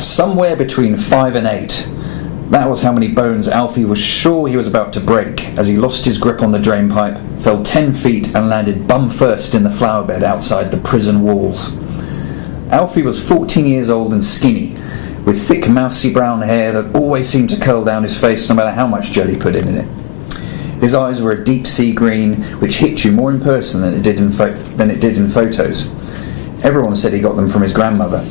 Somewhere between 5 and 8. That was how many bones Alfie was sure he was about to break as he lost his grip on the drainpipe, fell 10 feet and landed bum first in the flower bed outside the prison walls. Alfie was 14 years old and skinny, with thick mousy brown hair that always seemed to curl down his face no matter how much jelly put in it. His eyes were a deep sea green, which hit you more in person than it did in photos. Everyone said he got them from his grandmother.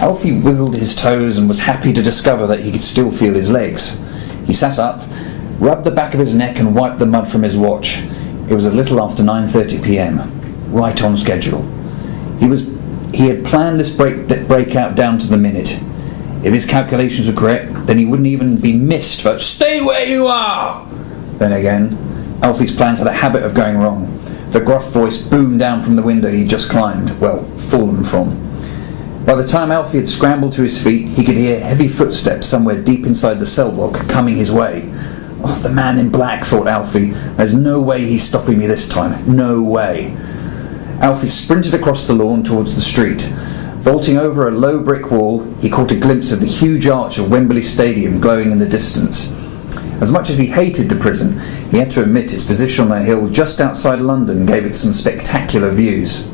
Alfie wiggled his toes and was happy to discover that he could still feel his legs. He sat up, rubbed the back of his neck and wiped the mud from his watch. It was a little after 9:30 p.m, right on schedule. He had planned this breakout down to the minute. If his calculations were correct, then he wouldn't even be missed for "Stay where you are!" Then again, Alfie's plans had a habit of going wrong. The gruff voice boomed down from the window he'd just climbed, fallen from. By the time Alfie had scrambled to his feet, he could hear heavy footsteps somewhere deep inside the cell block coming his way. "Oh, the man in black," thought Alfie. "There's no way he's stopping me this time. No way." Alfie sprinted across the lawn towards the street. Vaulting over a low brick wall, he caught a glimpse of the huge arch of Wembley Stadium glowing in the distance. As much as he hated the prison, he had to admit its position on a hill just outside London gave it some spectacular views.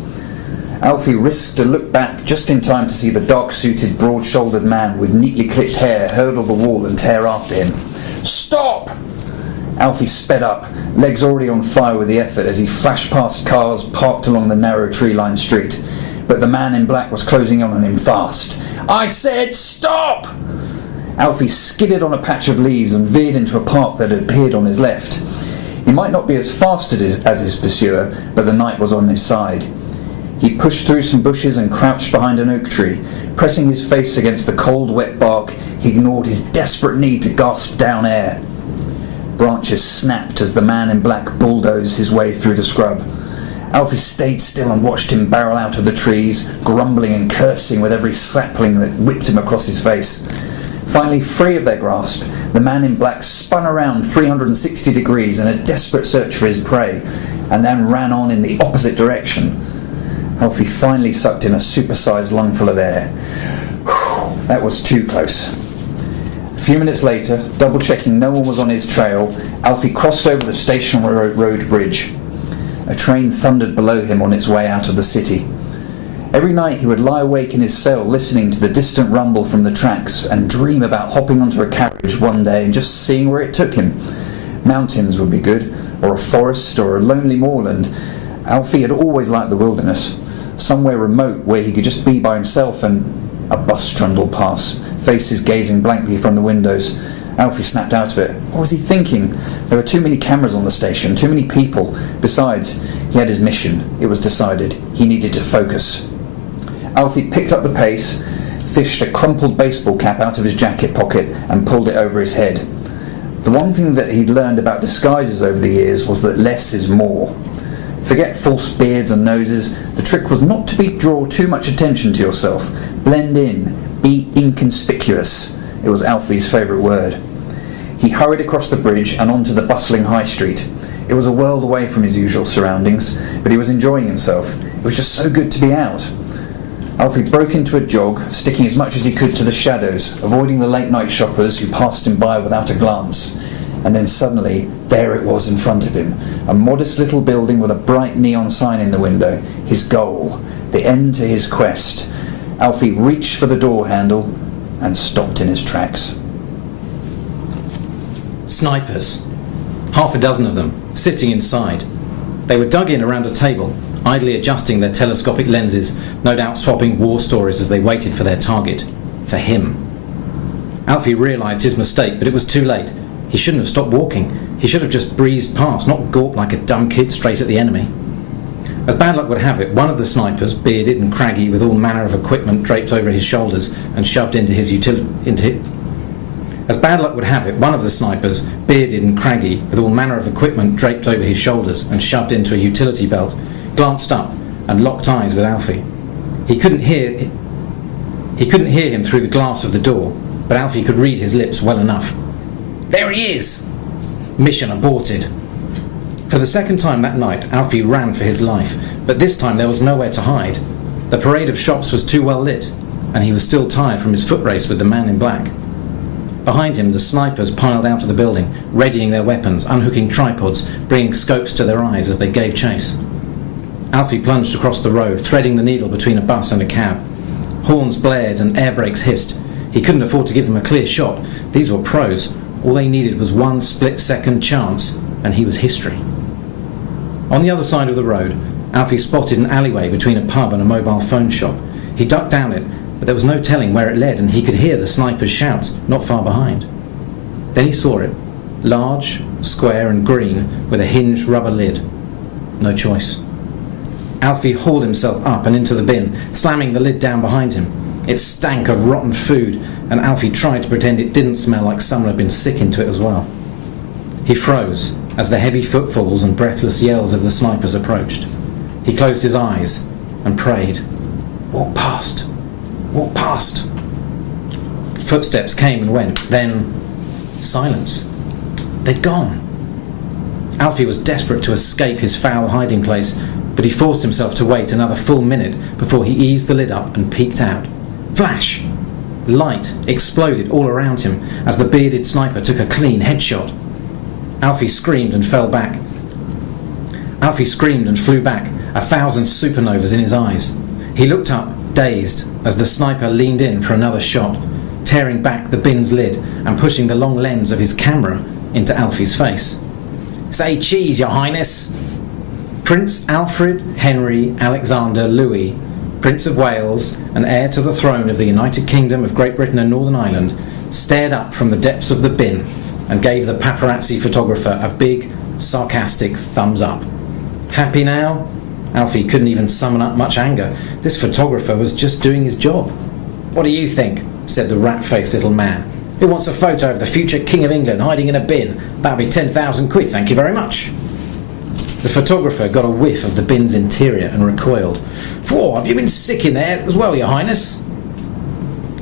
Alfie risked a look back just in time to see the dark-suited, broad-shouldered man with neatly clipped hair hurdle the wall and tear after him. "Stop!" Alfie sped up, legs already on fire with the effort as he flashed past cars parked along the narrow tree-lined street. But the man in black was closing in on him fast. "I said stop!" Alfie skidded on a patch of leaves and veered into a park that had appeared on his left. He might not be as fast as his pursuer, but the night was on his side. He pushed through some bushes and crouched behind an oak tree. Pressing his face against the cold, wet bark, he ignored his desperate need to gasp down air. Branches snapped as the man in black bulldozed his way through the scrub. Alfie stayed still and watched him barrel out of the trees, grumbling and cursing with every sapling that whipped him across his face. Finally, free of their grasp, the man in black spun around 360 degrees in a desperate search for his prey, and then ran on in the opposite direction. Alfie finally sucked in a supersized lungful of air. That was too close. A few minutes later, double-checking no one was on his trail, Alfie crossed over the Station Road bridge. A train thundered below him on its way out of the city. Every night he would lie awake in his cell listening to the distant rumble from the tracks and dream about hopping onto a carriage one day and just seeing where it took him. Mountains would be good, or a forest, or a lonely moorland. Alfie had always liked the wilderness. Somewhere remote where he could just be by himself. And a bus trundled past, faces gazing blankly from the windows. Alfie snapped out of it. What was he thinking? There were too many cameras on the station, too many people. Besides, he had his mission. It was decided. He needed to focus. Alfie picked up the pace, fished a crumpled baseball cap out of his jacket pocket and pulled it over his head. The one thing that he'd learned about disguises over the years was that less is more. Forget false beards and noses. The trick was not to draw too much attention to yourself. Blend in. Be inconspicuous. It was Alfie's favourite word. He hurried across the bridge and onto the bustling high street. It was a world away from his usual surroundings, but he was enjoying himself. It was just so good to be out. Alfie broke into a jog, sticking as much as he could to the shadows, avoiding the late-night shoppers who passed him by without a glance. And then suddenly, there it was in front of him, a modest little building with a bright neon sign in the window. His goal, the end to his quest. Alfie reached for the door handle and stopped in his tracks. Snipers. Half a dozen of them, sitting inside. They were dug in around a table, idly adjusting their telescopic lenses, no doubt swapping war stories as they waited for their target. For him. Alfie realised his mistake, but it was too late. He shouldn't have stopped walking. He should have just breezed past, not gawped like a dumb kid straight at the enemy. As bad luck would have it, one of the snipers, bearded and craggy with all manner of equipment draped over his shoulders and shoved into his As bad luck would have it, one of the snipers, bearded and craggy with all manner of equipment draped over his shoulders and shoved into a utility belt, glanced up and locked eyes with Alfie. He couldn't hear him through the glass of the door, but Alfie could read his lips well enough. There he is! Mission aborted. For the second time that night, Alfie ran for his life, but this time there was nowhere to hide. The parade of shops was too well lit, and he was still tired from his foot race with the man in black. Behind him, the snipers piled out of the building, readying their weapons, unhooking tripods, bringing scopes to their eyes as they gave chase. Alfie plunged across the road, threading the needle between a bus and a cab. Horns blared and air brakes hissed. He couldn't afford to give them a clear shot. These were pros. All they needed was one split-second chance, and he was history. On the other side of the road, Alfie spotted an alleyway between a pub and a mobile phone shop. He ducked down it, but there was no telling where it led, and he could hear the snipers' shouts not far behind. Then he saw it, large, square and green, with a hinged rubber lid. No choice. Alfie hauled himself up and into the bin, slamming the lid down behind him. It stank of rotten food, and Alfie tried to pretend it didn't smell like someone had been sick into it as well. He froze as the heavy footfalls and breathless yells of the snipers approached. He closed his eyes and prayed. Walk past. Walk past. Footsteps came and went, then silence. They'd gone. Alfie was desperate to escape his foul hiding place, but he forced himself to wait another full minute before he eased the lid up and peeked out. Flash! Light exploded all around him as the bearded sniper took a clean headshot. Alfie screamed and fell back. Alfie screamed and flew back, 1,000 supernovas in his eyes. He looked up, dazed, as the sniper leaned in for another shot, tearing back the bin's lid and pushing the long lens of his camera into Alfie's face. Say cheese, Your Highness! Prince Alfred Henry Alexander Louis, Prince of Wales and heir to the throne of the United Kingdom of Great Britain and Northern Ireland, stared up from the depths of the bin and gave the paparazzi photographer a big, sarcastic thumbs up. Happy now? Alfie couldn't even summon up much anger. This photographer was just doing his job. What do you think? Said the rat-faced little man. Who wants a photo of the future King of England hiding in a bin? That'll be 10,000 quid, thank you very much. The photographer got a whiff of the bin's interior and recoiled. Whoa, have you been sick in there as well, Your Highness?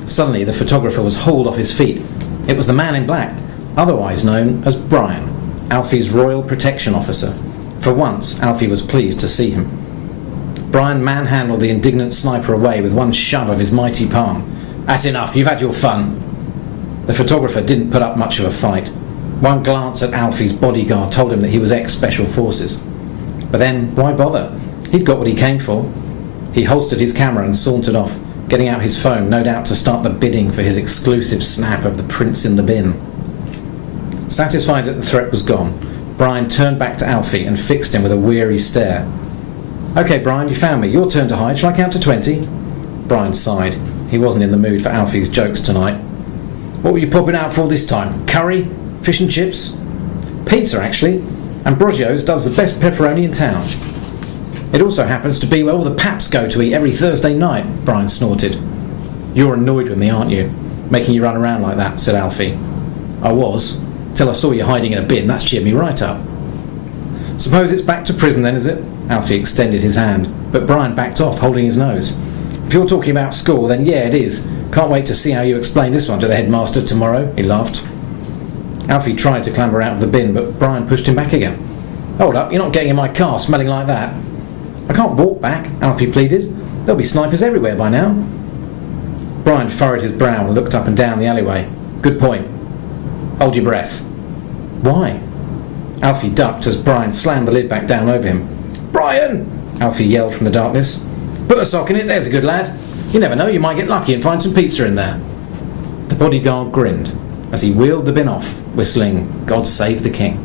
Suddenly the photographer was hauled off his feet. It was the man in black, otherwise known as Brian, Alfie's Royal Protection Officer. For once, Alfie was pleased to see him. Brian manhandled the indignant sniper away with one shove of his mighty palm. That's enough, you've had your fun. The photographer didn't put up much of a fight. One glance at Alfie's bodyguard told him that he was ex-Special Forces. But then, why bother? He'd got what he came for. He holstered his camera and sauntered off, getting out his phone, no doubt to start the bidding for his exclusive snap of the prince in the bin. Satisfied that the threat was gone, Brian turned back to Alfie and fixed him with a weary stare. OK, Brian, you found me. Your turn to hide. Shall I count to 20? Brian sighed. He wasn't in the mood for Alfie's jokes tonight. What were you popping out for this time? Curry? Fish and chips? Pizza, actually. And Broggio's does the best pepperoni in town. It also happens to be where all the paps go to eat every Thursday night, Brian snorted. You're annoyed with me, aren't you? Making you run around like that, said Alfie. I was, till I saw you hiding in a bin. That's cheered me right up. Suppose it's back to prison then, is it? Alfie extended his hand, but Brian backed off, holding his nose. If you're talking about school, then yeah, it is. Can't wait to see how you explain this one to the headmaster tomorrow, he laughed. Alfie tried to clamber out of the bin, but Brian pushed him back again. Hold up, you're not getting in my car smelling like that. I can't walk back, Alfie pleaded. There'll be snipers everywhere by now. Brian furrowed his brow and looked up and down the alleyway. Good point. Hold your breath. Why? Alfie ducked as Brian slammed the lid back down over him. Brian! Alfie yelled from the darkness. Put a sock in it, there's a good lad. You never know, you might get lucky and find some pizza in there. The bodyguard grinned as he wheeled the bin off, whistling God Save the King.